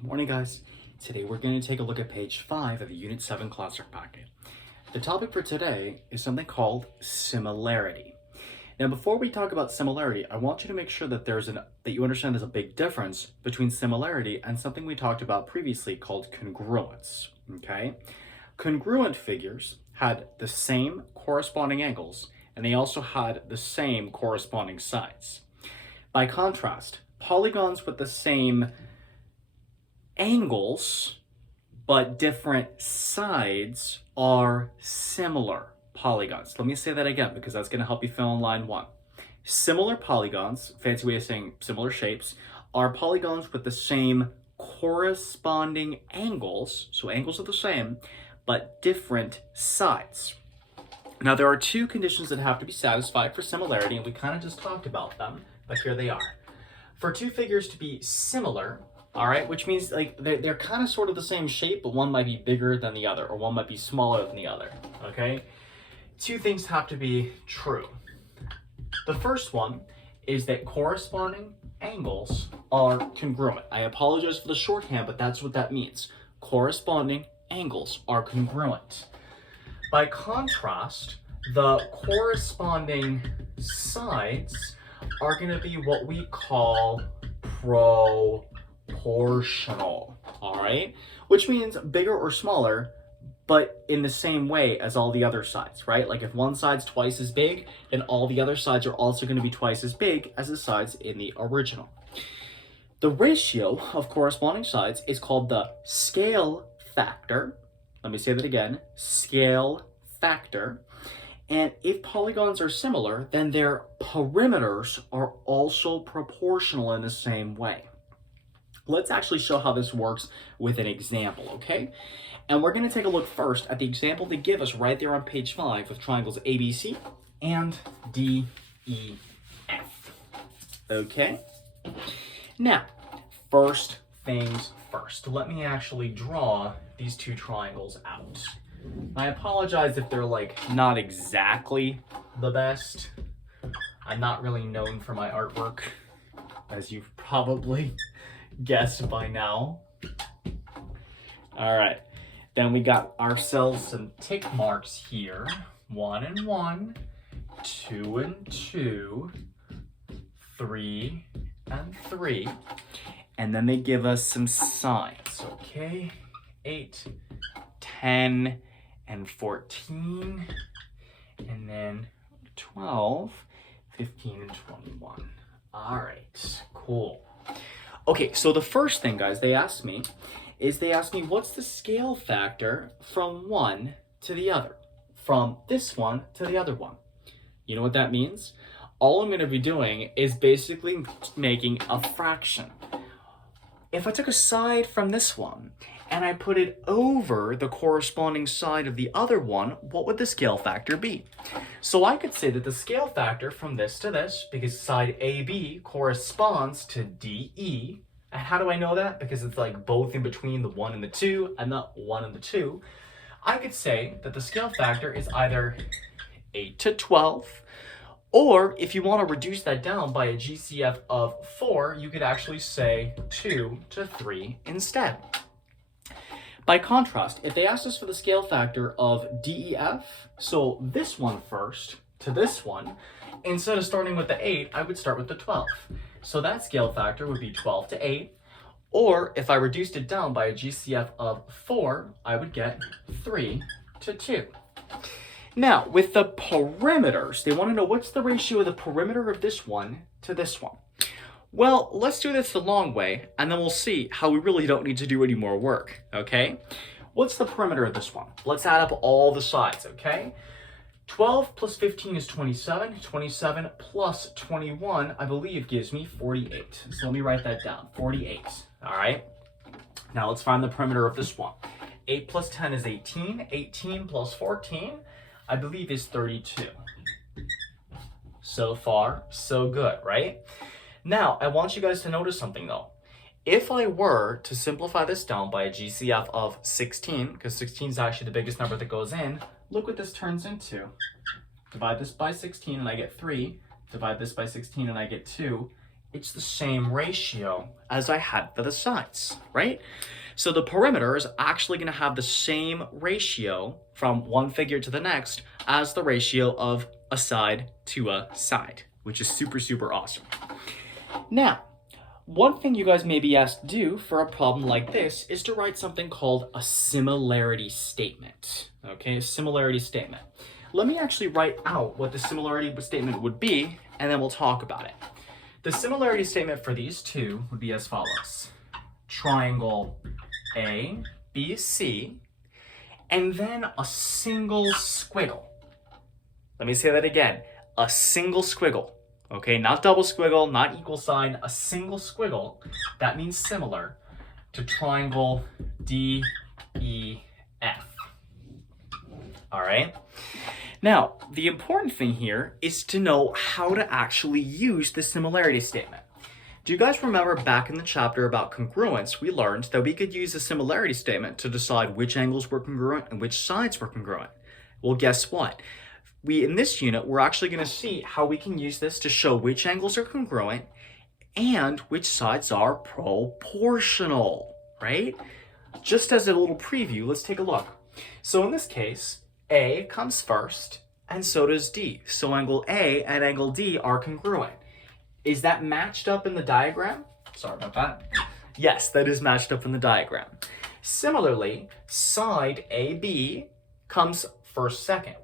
Good morning, guys. Today we're going to take a look at page 5 of the Unit 7 Classwork packet. The topic for today is something called similarity. Now, before we talk about similarity, I want you to make sure that you understand there's a big difference between similarity and something we talked about previously called congruence. Okay? Congruent figures had the same corresponding angles, and they also had the same corresponding sides. By contrast, polygons with the same angles but different sides are similar polygons. Let me say that again because that's going to help you fill in line 1. Similar polygons, fancy way of saying similar shapes, are polygons with the same corresponding angles, so angles are the same, but different sides. Now there are two conditions that have to be satisfied for similarity, and we kind of just talked about them, but here they are. For two figures to be similar, all right, which means like they're kind of sort of the same shape, but one might be bigger than the other, or one might be smaller than the other, okay? Two things have to be true. The first one is that corresponding angles are congruent. I apologize for the shorthand, but that's what that means. Corresponding angles are congruent. By contrast, the corresponding sides are going to be what we call proportional, all right? Which means bigger or smaller, but in the same way as all the other sides, right? Like if one side's twice as big, then all the other sides are also going to be twice as big as the sides in the original. The ratio of corresponding sides is called the scale factor. Let me say that again, scale factor. And if polygons are similar, then their perimeters are also proportional in the same way. Let's actually show how this works with an example, okay? And we're going to take a look first at the example they give us right there on page 5 of triangles ABC and DEF. Okay? Now, first things first. Let me actually draw these two triangles out. I apologize if they're like not exactly the best. I'm not really known for my artwork, as you've probably guessed by now. All right, then we got ourselves some tick marks here. 1 and 1, 2 and 2, 3 and 3. And then they give us some signs, okay? 8, 10, and 14, and then 12, 15, and 21. All right, cool. Okay, so the first thing, guys, they asked me what's the scale factor from one to the other, from this one to the other one. You know what that means? All I'm going to be doing is basically making a fraction. If I took a side from this one and I put it over the corresponding side of the other one, what would the scale factor be? So I could say that the scale factor from this to this, because side AB corresponds to DE, and how do I know that? Because it's like both in between the 1 and the 2 and the 1 and the 2. I could say that the scale factor is either 8 to 12, or if you want to reduce that down by a GCF of 4, you could actually say 2 to 3 instead. By contrast, if they asked us for the scale factor of DEF, so this one first to this one, instead of starting with the 8, I would start with the 12. So that scale factor would be 12 to 8, or if I reduced it down by a GCF of 4, I would get 3 to 2. Now, with the perimeters, they want to know what's the ratio of the perimeter of this one to this one. Well, let's do this the long way, and then we'll see how we really don't need to do any more work, okay? What's the perimeter of this one? Let's add up all the sides, okay? 12 plus 15 is 27. 27 plus 21, I believe, gives me 48. So let me write that down, 48, all right? Now let's find the perimeter of this one. 8 plus 10 is 18. 18 plus 14, I believe, is 32. So far, so good, right? Now, I want you guys to notice something though. If I were to simplify this down by a GCF of 16, because 16 is actually the biggest number that goes in, look what this turns into. Divide this by 16 and I get 3. Divide this by 16 and I get 2. it's the same ratio as I had for the sides, right? So the perimeter is actually going to have the same ratio from one figure to the next as the ratio of a side to a side, which is super, super awesome. Now, one thing you guys may be asked to do for a problem like this is to write something called a similarity statement. Okay, a similarity statement. Let me actually write out what the similarity statement would be, and then we'll talk about it. The similarity statement for these two would be as follows. Triangle A, B, C, and then a single squiggle. Let me say that again. A single squiggle. Okay, not double squiggle, not equal sign, a single squiggle. That means similar to triangle D, E, F. All right? Now, the important thing here is to know how to actually use the similarity statement. Do you guys remember back in the chapter about congruence, we learned that we could use the similarity statement to decide which angles were congruent and which sides were congruent? Well, guess what? In this unit, we're actually going to see how we can use this to show which angles are congruent and which sides are proportional, right? Just as a little preview, let's take a look. So in this case, A comes first, and so does D. So angle A and angle D are congruent. Is that matched up in the diagram? Sorry about that. Yes, that is matched up in the diagram. Similarly, side AB comes first, second.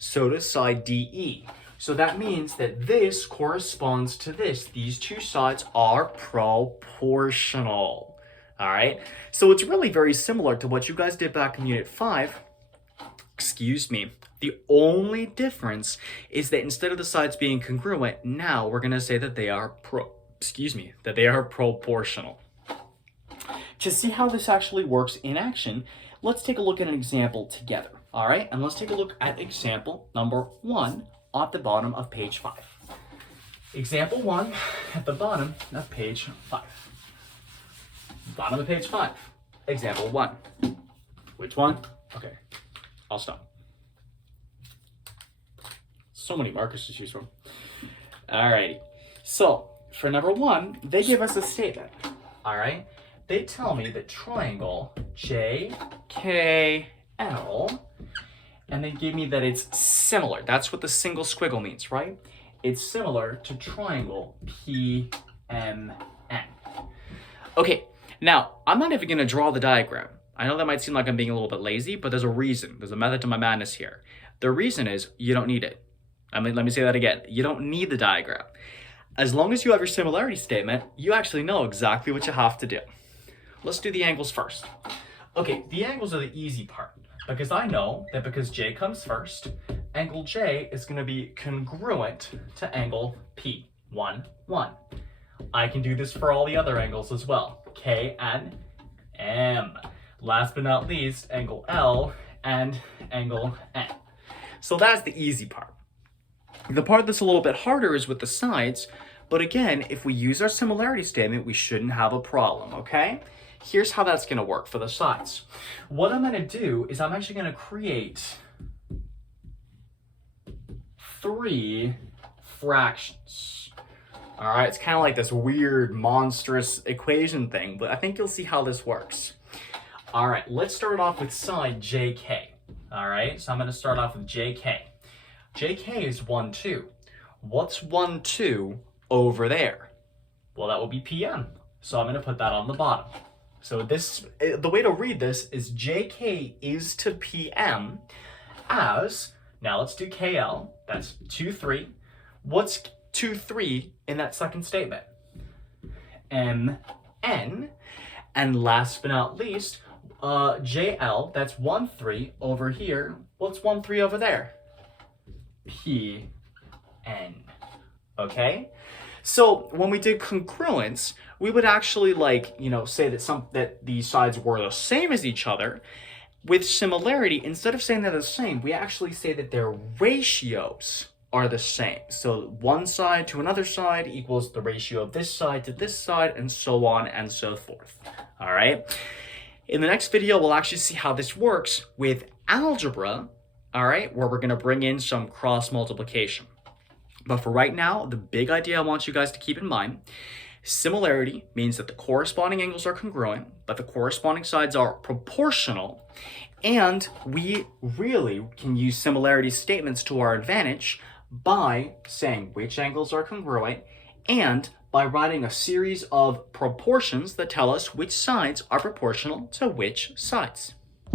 So does side DE. So that means that this corresponds to this. These two sides are proportional. All right? So it's really very similar to what you guys did back in Unit 5. Excuse me. The only difference is that instead of the sides being congruent, now we're going to say that they are proportional. To see how this actually works in action, let's take a look at an example together. All right, and let's take a look at example number 1 at the bottom of page 5. Example 1 at the bottom of page 5. Bottom of page 5. Example 1. Which one? Okay, I'll stop. So many markers to choose from. All righty. So for number 1, they give us a statement. All right, they tell me that triangle JKL, and they give me that it's similar. That's what the single squiggle means, right? It's similar to triangle PMN. Okay, now I'm not even gonna draw the diagram. I know that might seem like I'm being a little bit lazy, but there's a reason. There's a method to my madness here. The reason is you don't need it. I mean, let me say that again. You don't need the diagram. As long as you have your similarity statement, you actually know exactly what you have to do. Let's do the angles first. Okay, the angles are the easy part, because I know that because J comes first, angle J is going to be congruent to angle P, 1, 1. I can do this for all the other angles as well, K and M. Last but not least, angle L and angle N. So that's the easy part. The part that's a little bit harder is with the sides, but again, if we use our similarity statement, we shouldn't have a problem, okay? Here's how that's gonna work for the sides. What I'm gonna do is I'm actually gonna create 3 fractions. All right, it's kind of like this weird, monstrous equation thing, but I think you'll see how this works. All right, let's start off with side JK. All right, so I'm gonna start off with JK. JK is 1, 2. What's 1, 2 over there? Well, that will be PM. So I'm gonna put that on the bottom. So the way to read this is JK is to PM as, now let's do KL, that's 2, 3. What's 2, 3 in that second statement? MN, and last but not least, JL, that's 1, 3 over here. What's 1, 3 over there? PN, okay? So when we did congruence, we would actually say that these sides were the same as each other. With similarity, instead of saying they're the same, we actually say that their ratios are the same. So one side to another side equals the ratio of this side to this side, and so on and so forth. All right? In the next video, we'll actually see how this works with algebra, all right, where we're going to bring in some cross multiplication. But for right now, the big idea I want you guys to keep in mind, similarity means that the corresponding angles are congruent, but the corresponding sides are proportional, and we really can use similarity statements to our advantage by saying which angles are congruent and by writing a series of proportions that tell us which sides are proportional to which sides.